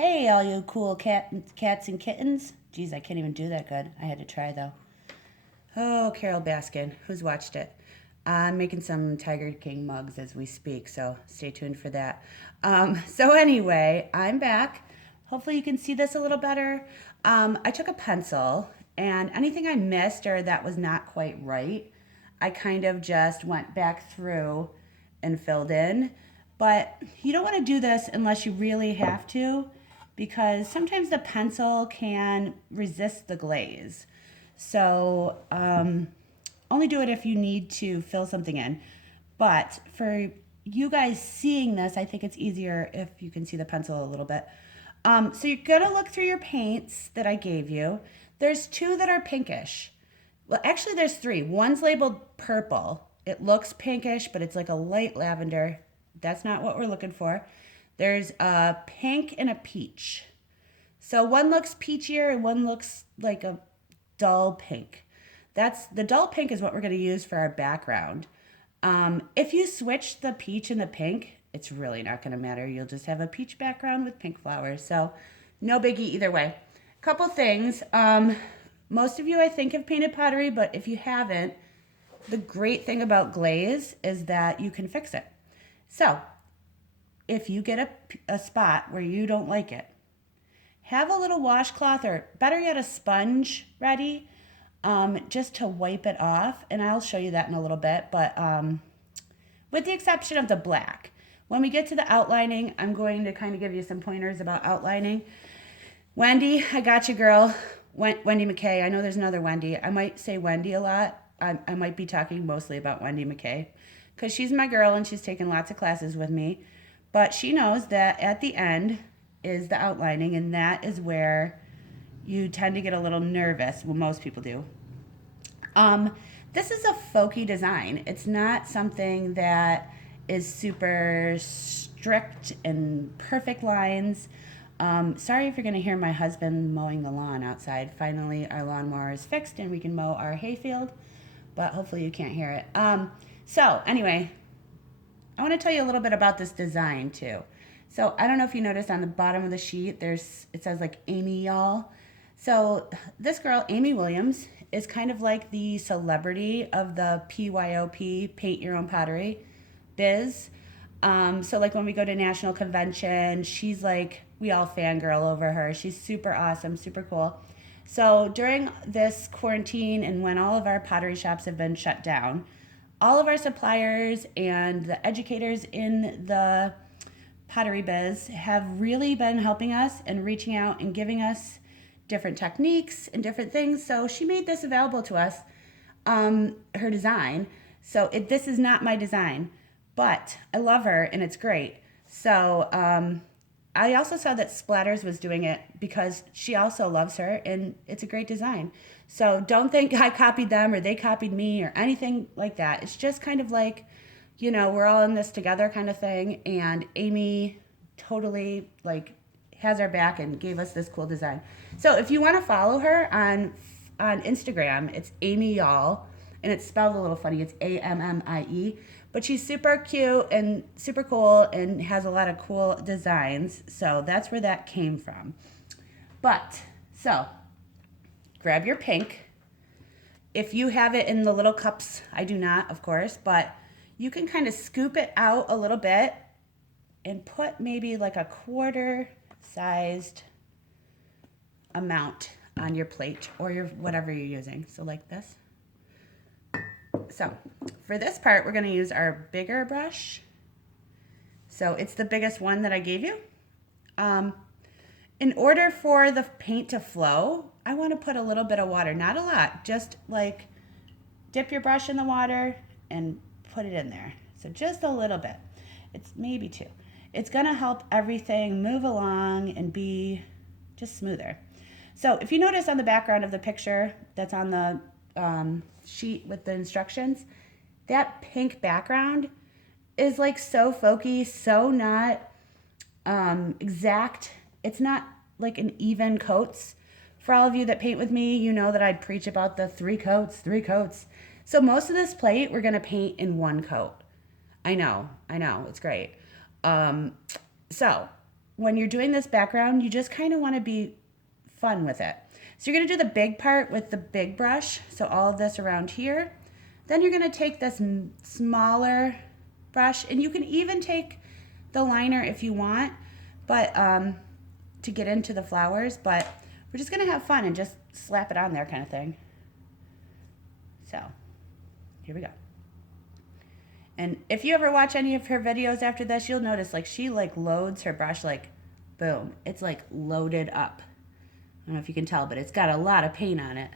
Hey, all you cool cats and kittens. Geez, I can't even do that good. I had to try though. Oh, Carol Baskin. Who's watched it? I'm making some Tiger King mugs as we speak, so stay tuned for that. So anyway, I'm back. Hopefully you can see this a little better. I took a pencil and anything I missed or that was not quite right, I kind of just went back through and filled in. But you don't want to do this unless you really have to, because sometimes the pencil can resist the glaze. So only do it if you need to fill something in. But for you guys seeing this, I think it's easier if you can see the pencil a little bit. So you're gonna look through your paints that I gave you. There's two that are pinkish. Well, actually, there's three. One's labeled purple. It looks pinkish, but it's like a light lavender. That's not what we're looking for. There's a pink and a peach. So one looks peachier and one looks like a dull pink. That's the dull pink is what we're going to use for our background. If you switch the peach and the pink, it's really not going to matter. You'll just have a peach background with pink flowers. So no biggie either way. Couple things. Most of you, I think, have painted pottery, but if you haven't, the great thing about glaze is that you can fix it. So if you get a spot where you don't like it, have a little washcloth or better yet, a sponge ready, just to wipe it off. And I'll show you that in a little bit. But with the exception of the black, when we get to the outlining, I'm going to kind of give you some pointers about outlining. Wendy, I got you, girl. Wendy McKay. I know there's another Wendy. I might say Wendy a lot. I might be talking mostly about Wendy McKay because she's my girl and she's taken lots of classes with me. But she knows that at the end is the outlining, and that is where you tend to get a little nervous. Well, most people do. This is a folky design. It's not something that is super strict and perfect lines. Sorry if you're going to hear my husband mowing the lawn outside. Finally, our lawnmower is fixed and we can mow our hayfield, but hopefully you can't hear it. So anyway, I want to tell you a little bit about this design too. So I don't know if you noticed on the bottom of the sheet, it says like Amy Y'all. So this girl, Amy Williams, is kind of like the celebrity of the PYOP, Paint Your Own Pottery biz. So like when we go to national convention, she's like, we all fangirl over her. She's super awesome, super cool. So during this quarantine and when all of our pottery shops have been shut down, all of our suppliers and the educators in the pottery biz have really been helping us and reaching out and giving us different techniques and different things. So she made this available to us, her design. So this is not my design, but I love her and it's great. So I also saw that Splatters was doing it because she also loves her and it's a great design. So don't think I copied them or they copied me or anything like that. It's just kind of like, we're all in this together kind of thing. And Amy totally like has our back and gave us this cool design. So if you want to follow her on Instagram, it's Amy Y'all, and it's spelled a little funny. It's Ammie, but she's super cute and super cool and has a lot of cool designs. So that's where that came from. But so grab your pink. If you have it in the little cups, I do not, of course, but you can kind of scoop it out a little bit and put maybe like a quarter sized amount on your plate or your whatever you're using. So like this. So for this part, we're going to use our bigger brush. So it's the biggest one that I gave you. In order for the paint to flow, I want to put a little bit of water, not a lot, just like dip your brush in the water and put it in there. So just a little bit. It's maybe two. It's going to help everything move along and be just smoother. So if you notice on the background of the picture that's on the sheet with the instructions, that pink background is like so folky, so not exact. It's not like an even coats. For all of you that paint with me, you know that I'd preach about the three coats. So most of this plate, we're going to paint in one coat. I know, it's great. So when you're doing this background, you just kind of want to be fun with it. So you're going to do the big part with the big brush. So all of this around here. Then you're going to take this smaller brush, and you can even take the liner if you want, but to get into the flowers, but we're just going to have fun and just slap it on there kind of thing. So here we go. And if you ever watch any of her videos after this, you'll notice like she like loads her brush like boom. It's like loaded up. I don't know if you can tell, but it's got a lot of paint on it.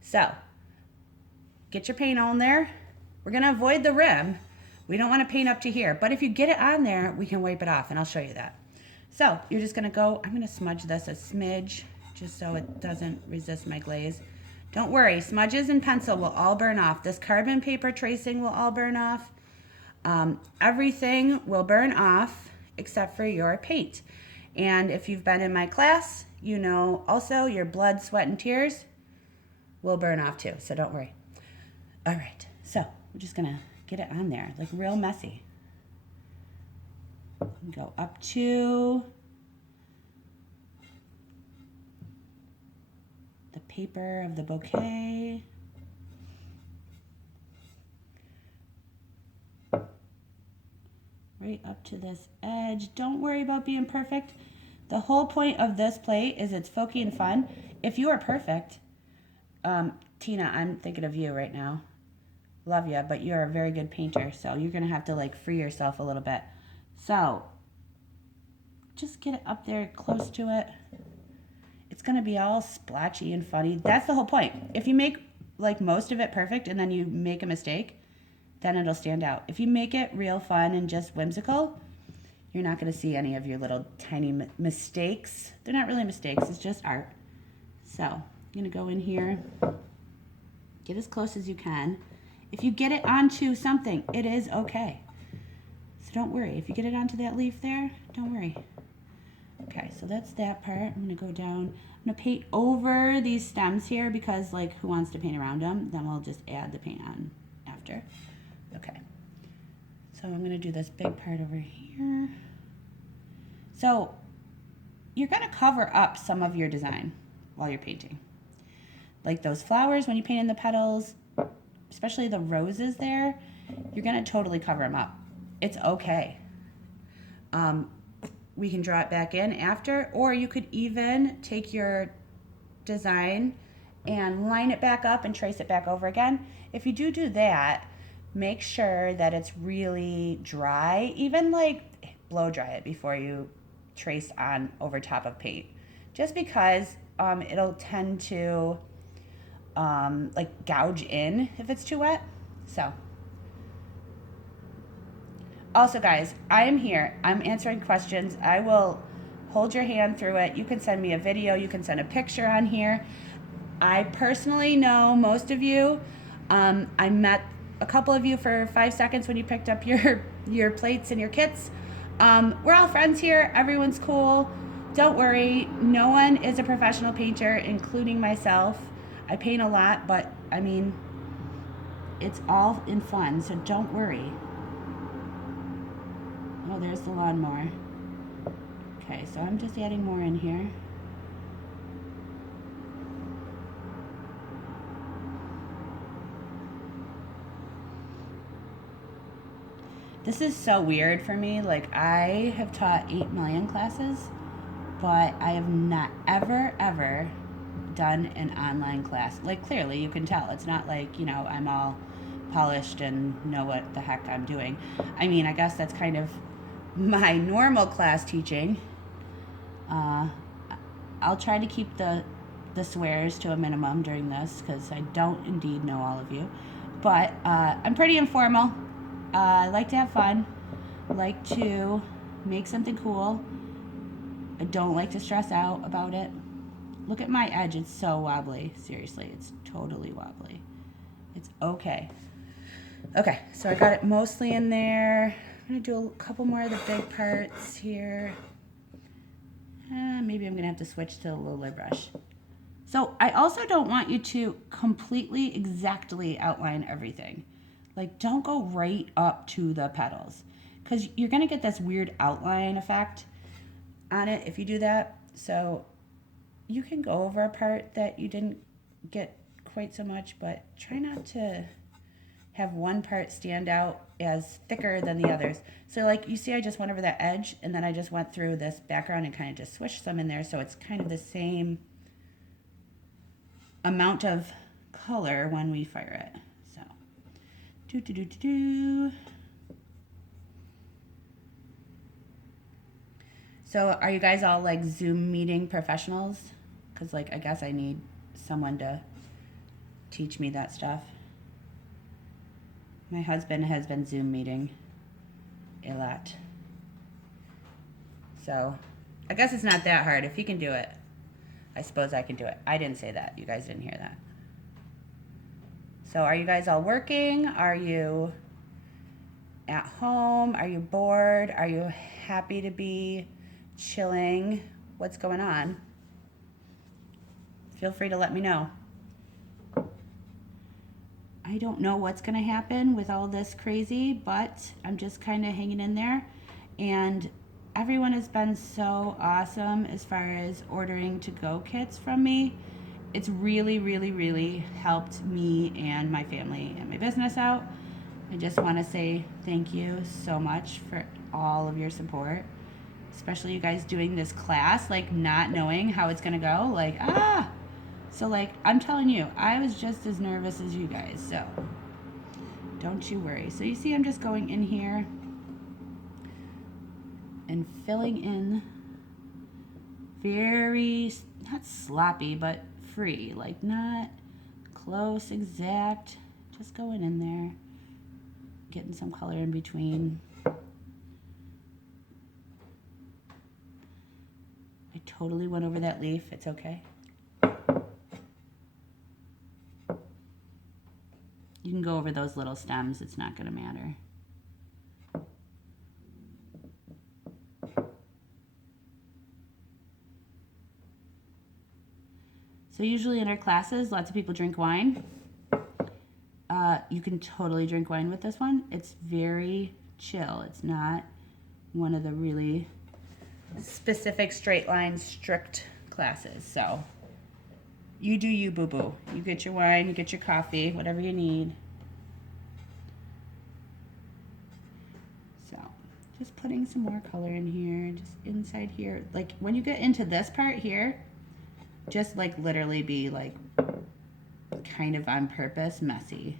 So get your paint on there. We're going to avoid the rim. We don't want to paint up to here, but if you get it on there, we can wipe it off, and I'll show you that. So you're just going to go, I'm going to smudge this a smidge just so it doesn't resist my glaze. Don't worry, smudges and pencil will all burn off. This carbon paper tracing will all burn off. Everything will burn off except for your paint. And if you've been in my class, you know also your blood, sweat, and tears will burn off too, so don't worry. All right, so we're just gonna get it on there, like real messy. Go up to the paper of the bouquet. Right up to this edge. Don't worry about being perfect. The whole point of this plate is it's folky and fun. If you are perfect, Tina, I'm thinking of you right now. Love you, but you're a very good painter, so you're gonna have to like free yourself a little bit. So just get it up there close to it. It's gonna be all splotchy and funny. That's the whole point. If you make like most of it perfect and then you make a mistake, then it'll stand out. If you make it real fun and just whimsical, you're not gonna see any of your little tiny mistakes. They're not really mistakes, it's just art. So I'm gonna go in here, get as close as you can. If you get it onto something, it is okay. So don't worry. If you get it onto that leaf there, don't worry. Okay, so that's that part. I'm gonna go down. I'm gonna paint over these stems here because like who wants to paint around them? Then we'll just add the paint on after. Okay, so I'm gonna do this big part over here. So you're gonna cover up some of your design while you're painting. Like those flowers, when you paint in the petals, especially the roses there, you're gonna totally cover them up. It's okay. We can draw it back in after, or you could even take your design and line it back up and trace it back over again. If you do that, make sure that it's really dry, even like blow dry it before you trace on over top of paint. Just because it'll tend to like gouge in if it's too wet. So also guys, I am here, I'm answering questions. I will hold your hand through it. You can send me a video, you can send a picture on here. I personally know most of you. I met a couple of you for 5 seconds when you picked up your plates and your kits. We're all friends here, everyone's cool. Don't worry, no one is a professional painter, including myself. I paint a lot, but I mean, it's all in fun, so don't worry. Oh, there's the lawnmower. Okay, so I'm just adding more in here. This is so weird for me. Like, I have taught 8 million classes, but I have not ever done an online class. Like, clearly you can tell. It's not like, you know, I'm all polished and know what the heck I'm doing. I mean, I guess that's kind of my normal class teaching. I'll try to keep the swears to a minimum during this because I don't indeed know all of you. But I'm pretty informal. I like to have fun. I like to make something cool. I don't like to stress out about it. Look at my edge, it's so wobbly. Seriously, it's totally wobbly. It's okay. Okay, so I got it mostly in there. I'm gonna do a couple more of the big parts here. Maybe I'm gonna have to switch to a littler brush. So I also don't want you to completely exactly outline everything. Like, don't go right up to the petals because you're gonna get this weird outline effect. on it if you do that. So you can go over a part that you didn't get quite so much, but try not to have one part stand out as thicker than the others. So like you see, I just went over that edge and then I just went through this background and kind of just swished some in there. So it's kind of the same amount of color when we fire it. So So are you guys all like Zoom meeting professionals? Because like I guess I need someone to teach me that stuff. My husband has been Zoom meeting a lot. So I guess it's not that hard. If he can do it, I suppose I can do it. I didn't say that. You guys didn't hear that. So are you guys all working? Are you at home? Are you bored? Are you happy to be chilling? What's going on? Feel free to let me know. I don't know what's going to happen with all this crazy, but I'm just kind of hanging in there. And everyone has been so awesome as far as ordering to-go kits from me. It's really, really, really helped me and my family and my business out. I just want to say thank you so much for all of your support, especially you guys doing this class, like not knowing how it's going to go, like, So like, I'm telling you, I was just as nervous as you guys, so don't you worry. So you see I'm just going in here and filling in very, not sloppy, but free, like not close, exact, just going in there, getting some color in between. I totally went over that leaf, it's okay. You can go over those little stems, it's not going to matter. So usually in our classes, lots of people drink wine. You can totally drink wine with this one. It's very chill. It's not one of the really specific straight line strict classes. So you do you, boo-boo. You get your wine, you get your coffee, whatever you need. So just putting some more color in here, just inside here. Like when you get into this part here, just like literally be like kind of on purpose messy.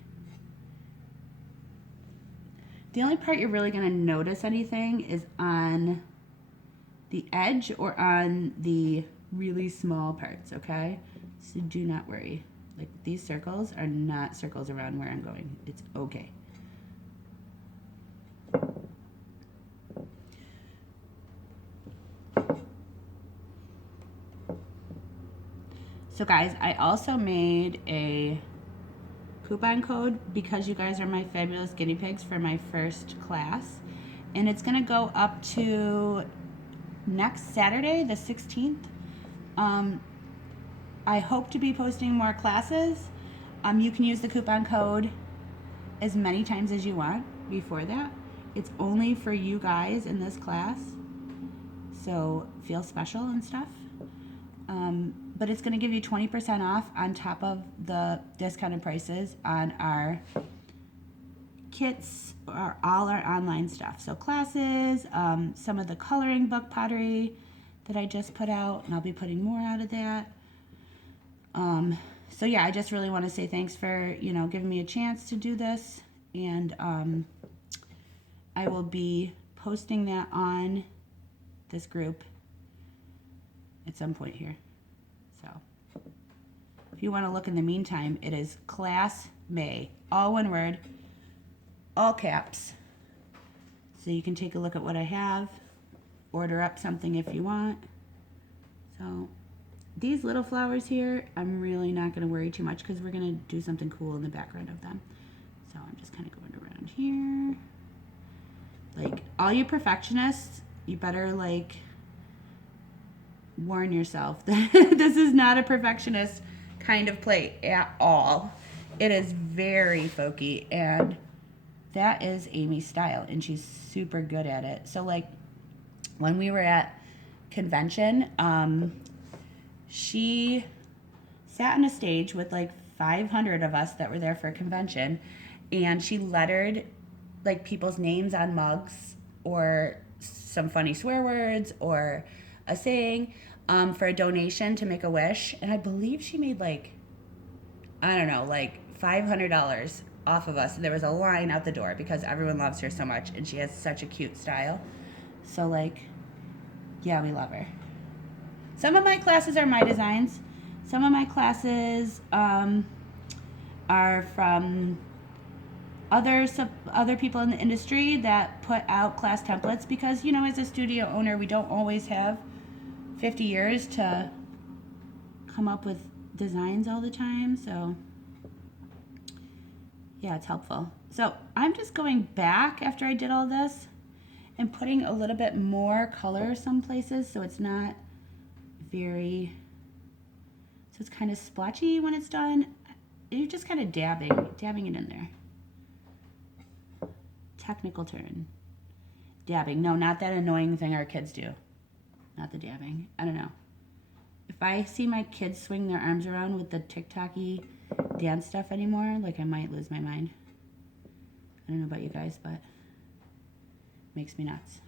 The only part you're really going to notice anything is on the edge or on the really small parts, okay? So do not worry. Like these circles are not circles around where I'm going. It's okay. So guys, I also made a coupon code because you guys are my fabulous guinea pigs for my first class. And it's going to go up to next Saturday, the 16th. I hope to be posting more classes. You can use the coupon code as many times as you want before that. It's only for you guys in this class, so feel special and stuff. But it's going to give you 20% off on top of the discounted prices on our kits or all our online stuff. So classes, some of the coloring book pottery that I just put out, and I'll be putting more out of that. So yeah, I just really want to say thanks for, giving me a chance to do this. And I will be posting that on this group at some point here. So if you want to look in the meantime, it is Class May, all one word, all caps. So you can take a look at what I have, order up something if you want. So these little flowers here, I'm really not going to worry too much because we're going to do something cool in the background of them. So I'm just kind of going around here. Like, all you perfectionists, you better, like, warn yourself that this is not a perfectionist kind of plate at all. It is very folky, and that is Amy's style, and she's super good at it. So, like, when we were at convention. She sat on a stage with like 500 of us that were there for a convention, and she lettered like people's names on mugs or some funny swear words or a saying for a donation to make a wish. And I believe she made like, I don't know, like $500 off of us. And there was a line out the door because everyone loves her so much and she has such a cute style. So like, yeah, we love her. Some of my classes are my designs. Some of my classes are from other people in the industry that put out class templates because, you know, as a studio owner, we don't always have 50 years to come up with designs all the time. So yeah, it's helpful. So I'm just going back after I did all this and putting a little bit more color some places so it's not very, so it's kind of splotchy when it's done. You're just kind of dabbing it in there. Technical term. Dabbing. No, not that annoying thing our kids do. Not the dabbing. I don't know. If I see my kids swing their arms around with the TikTok-y dance stuff anymore, like I might lose my mind. I don't know about you guys, but it makes me nuts.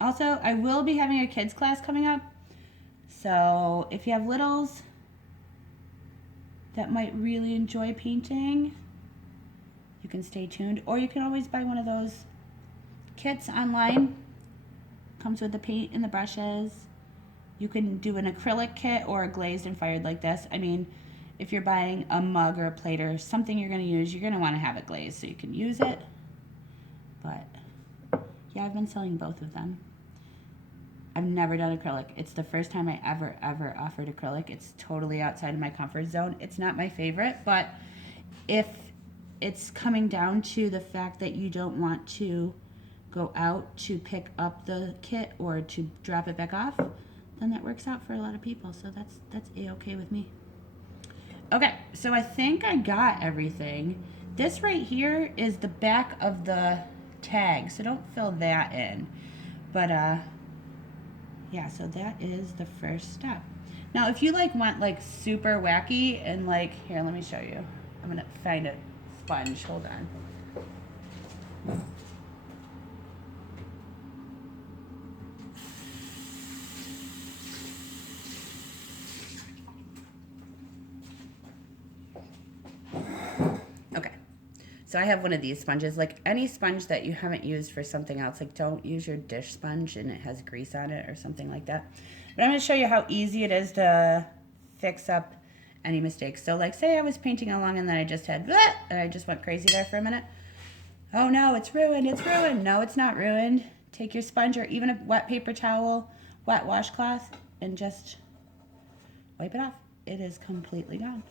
Also, I will be having a kids class coming up. So if you have littles that might really enjoy painting, you can stay tuned. Or you can always buy one of those kits online. Comes with the paint and the brushes. You can do an acrylic kit or a glazed and fired like this. I mean, if you're buying a mug or a plate or something you're going to use, you're going to want to have it glazed so you can use it. But yeah, I've been selling both of them. I've never done acrylic. It's the first time I ever offered acrylic. It's totally outside of my comfort zone. It's not my favorite, but if it's coming down to the fact that you don't want to go out to pick up the kit or to drop it back off, then that works out for a lot of people. So that's A-okay with me. Okay, so I think I got everything. This right here is the back of the tag, so don't fill that in. But yeah, so that is the first step. Now, if you like want like super wacky and like, here, let me show you. I'm gonna find a sponge, hold on. Okay, so I have one of these sponges. Like any sponge that you haven't used for something else, like don't use your dish sponge and it has grease on it or something like that. But I'm going to show you how easy it is to fix up any mistakes. So like say I was painting along and then I just had, and I just went crazy there for a minute. Oh no, it's ruined, it's ruined. No, it's not ruined. Take your sponge or even a wet paper towel, wet washcloth, and just wipe it off. It is completely gone.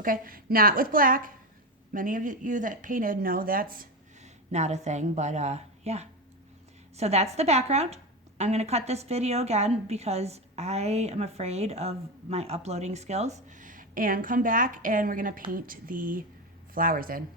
Okay, not with black. Many of you that painted know that's not a thing, but yeah. So that's the background. I'm going to cut this video again because I am afraid of my uploading skills, and come back and we're going to paint the flowers in.